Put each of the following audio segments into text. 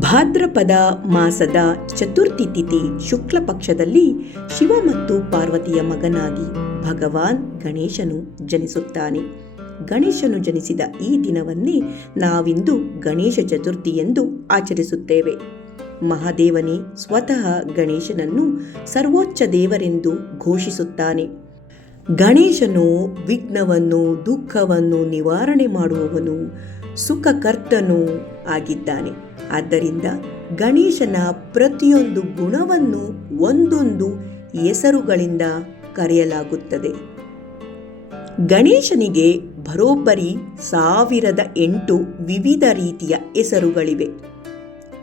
ಭಾದ್ರಪದ ಮಾಸದ ಚತುರ್ಥಿ ತಿಥಿ ಶುಕ್ಲ ಪಕ್ಷದಲ್ಲಿ ಶಿವ ಮತ್ತು ಪಾರ್ವತಿಯ ಮಗನಾಗಿ ಭಗವಾನ್ ಗಣೇಶನು ಜನಿಸುತ್ತಾನೆ. ಗಣೇಶನು ಜನಿಸಿದ ಈ ದಿನವನ್ನೇ ನಾವಿಂದು ಗಣೇಶ ಚತುರ್ಥಿ ಎಂದು ಆಚರಿಸುತ್ತೇವೆ. ಮಹಾದೇವನೇ, ಸ್ವತಃ ಗಣೇಶನನ್ನು ಸರ್ವೋಚ್ಚ ದೇವರೆಂದು ಘೋಷಿಸುತ್ತಾನೆ. ಗಣೇಶನು ವಿಘ್ನವನ್ನು, ದುಃಖವನ್ನು ನಿವಾರಣೆ ಮಾಡುವವನು, ಸುಖಕರ್ತನೂ ಆಗಿದ್ದಾನೆ. ಆದ್ದರಿಂದ ಗಣೇಶನ ಪ್ರತಿಯೊಂದು ಗುಣವನ್ನು ಒಂದೊಂದು ಹೆಸರುಗಳಿಂದ ಕರೆಯಲಾಗುತ್ತದೆ. ಗಣೇಶನಿಗೆ ಬರೋಬ್ಬರಿ ಸಾವಿರದ ಎಂಟು ವಿವಿಧ ರೀತಿಯ ಹೆಸರುಗಳಿವೆ.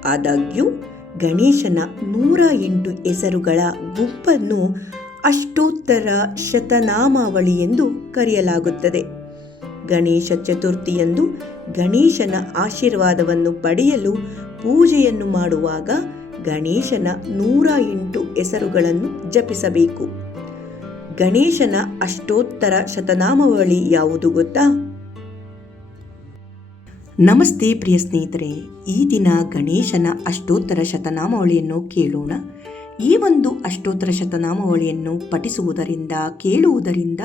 ಆದಾಗ್ಯೂ, ಗಣೇಶನ ನೂರ ಎಂಟು ಹೆಸರುಗಳ ಗುಂಪನ್ನು ಅಷ್ಟೋತ್ತರ ಶತನಾಮಾವಳಿ ಎಂದು ಕರೆಯಲಾಗುತ್ತದೆ. ಗಣೇಶ ಚತುರ್ಥಿಯಂದು ಗಣೇಶನ ಆಶೀರ್ವಾದವನ್ನು ಪಡೆಯಲು ಪೂಜೆಯನ್ನು ಮಾಡುವಾಗ ಗಣೇಶನ ನೂರ ಎಂಟು ಹೆಸರುಗಳನ್ನು ಜಪಿಸಬೇಕು. ಗಣೇಶನ ಅಷ್ಟೋತ್ತರ ಶತನಾಮಾವಳಿ ಯಾವುದು ಗೊತ್ತಾ? ನಮಸ್ತೆ ಪ್ರಿಯ ಸ್ನೇಹಿತರೆ, ಈ ದಿನ ಗಣೇಶನ ಅಷ್ಟೋತ್ತರ ಶತನಾಮಾವಳಿಯನ್ನು ಕೇಳೋಣ. ಈ ಒಂದು ಅಷ್ಟೋತ್ತರ ಶತನಾಮಾವಳಿಯನ್ನು ಪಠಿಸುವುದರಿಂದ, ಕೇಳುವುದರಿಂದ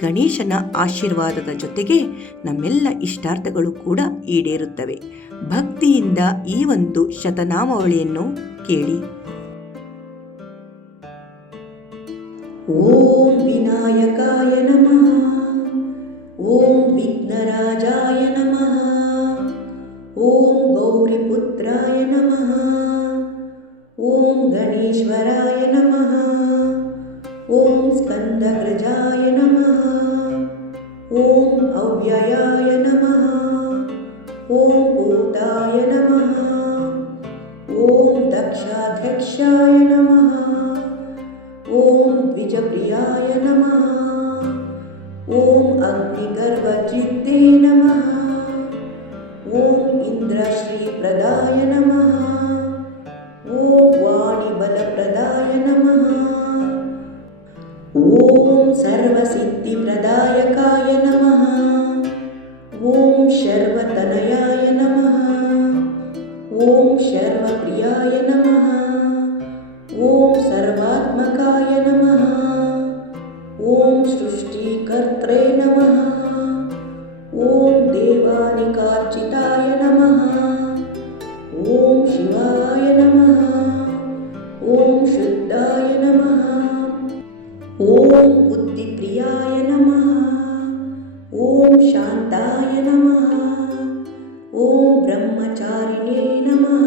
ಗಣೇಶನ ಆಶೀರ್ವಾದದ ಜೊತೆಗೆ ನಮ್ಮೆಲ್ಲ ಇಷ್ಟಾರ್ಥಗಳು ಕೂಡ ಈಡೇರುತ್ತವೆ. ಭಕ್ತಿಯಿಂದ ಈ ಒಂದು ಶತನಾಮಾವಳಿಯನ್ನು ಕೇಳಿ. ಓಂ ವಿನಾಯಕಾಯ ನಮಃ. ಓಂ ವಿಘ್ನರಾಜಾಯ ನಮಃ. ಓಂ ಗೌರಿಪುತ್ರಾಯ ನಮಃ. वेङ्कटेश्वराय नमः। ॐ स्कन्दग्रजाय नमः। ॐ अव्ययाय नमः। ॐ पूताय नमः। ॐ दक्षाध्यक्षाय नमः। ॐ द्विजप्रियाय नमः। ॐ अग्निगर्भचित्ते नमः। ॐ इन्द्रश्रीप्रदाय नमः। सर्वबलप्रदाय नमः ॐ सर्वसिद्धिप्रदायकाय नमः ॐ शर्वतनयाय नमः ॐ शर्वप्रियाय नमः ॐ बुद्धिप्रियाय नमः। ॐ शान्ताय नमः। ॐ ब्रह्मचारिणे नमः।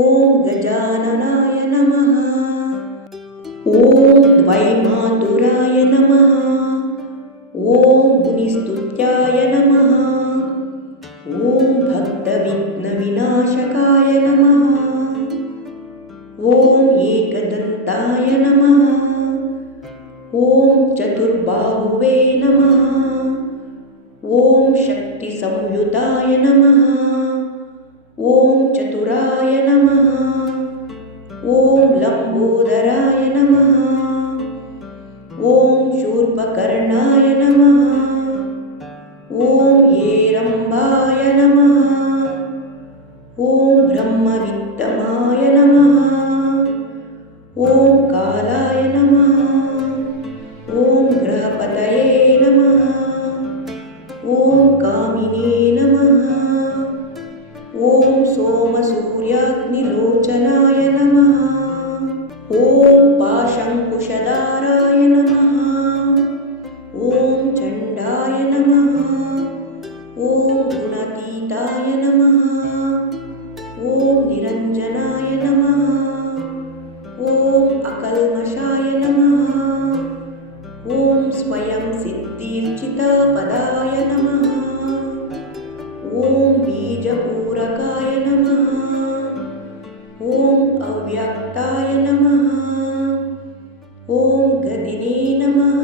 ॐ गजाननाय नमः। ॐ द्वैमातुराय नमः। ॐ मुनिस्तुत्याय नमः। ॐ भक्तविघ्नविनाशकाय नमः। ॐ एकदन्ताय नमः। चतुर्बाहुवे नमः ॐ शक्तिसंयुताय नमः ॐ चतुराय नमः ॐ लम्बोदराय नमः ॐ शूर्पकर्णाय नमः ॐ येरम्बाय नमः ॐ गुणातीताय नमः। ॐ निरञ्जनाय नमः। ॐ अकल्मषाय नमः। ॐ स्वयं स्वयंसिर्चिपदाय नमः। ॐ बीजपूरकाय नमः। ॐ अव्यक्ताय नमः। ॐ गदिने नमः।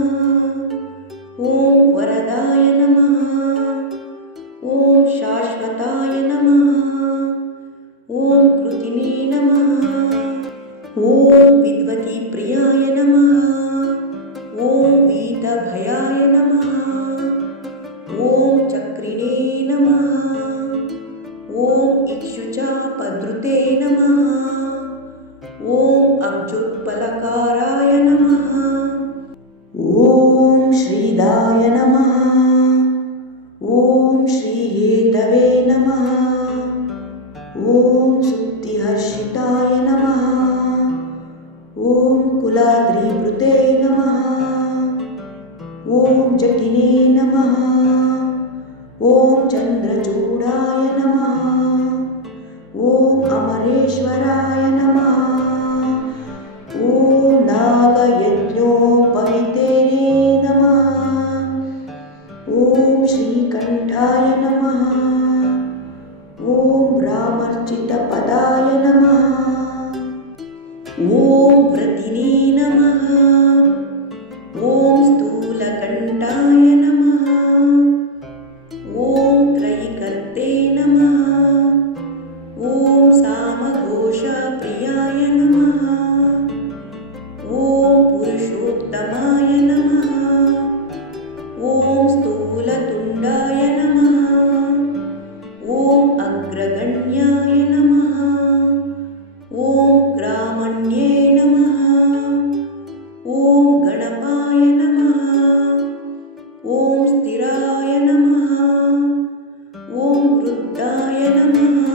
ॐ वरदाय नमः। कृतिनीलाय नमः। ॐ कृतिने नमः। ॐ विद्वतीप्रियाय नमः। ॐ वीतभयाय नमः। ॐ चक्रिणे नमः। ॐ इक्षुचापद्रुते नमः। ॐ अब्जुत्पलकार ॐ ीवृते नमः। ॐ जटिने नमः। ॐ चन्द्रचूडाय नमः। ॐ अमरेश्वराय नमः। ॐ नाग ॐ वृद्धाय नमः।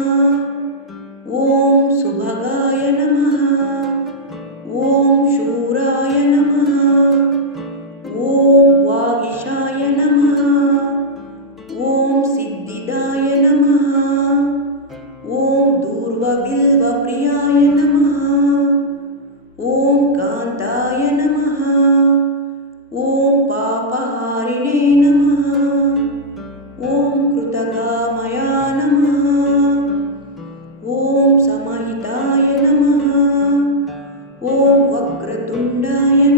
ॐ सुभगाय नमः। ॐ शूराय नमः। ॐ वागिशाय नमः। ॐ सिद्धिदाय नमः। ॐ दूर्वबिल्वप्रियाय नमः। ॐ कान्ताय य नमः। ॐ वक्रतुण्डाय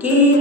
Kim.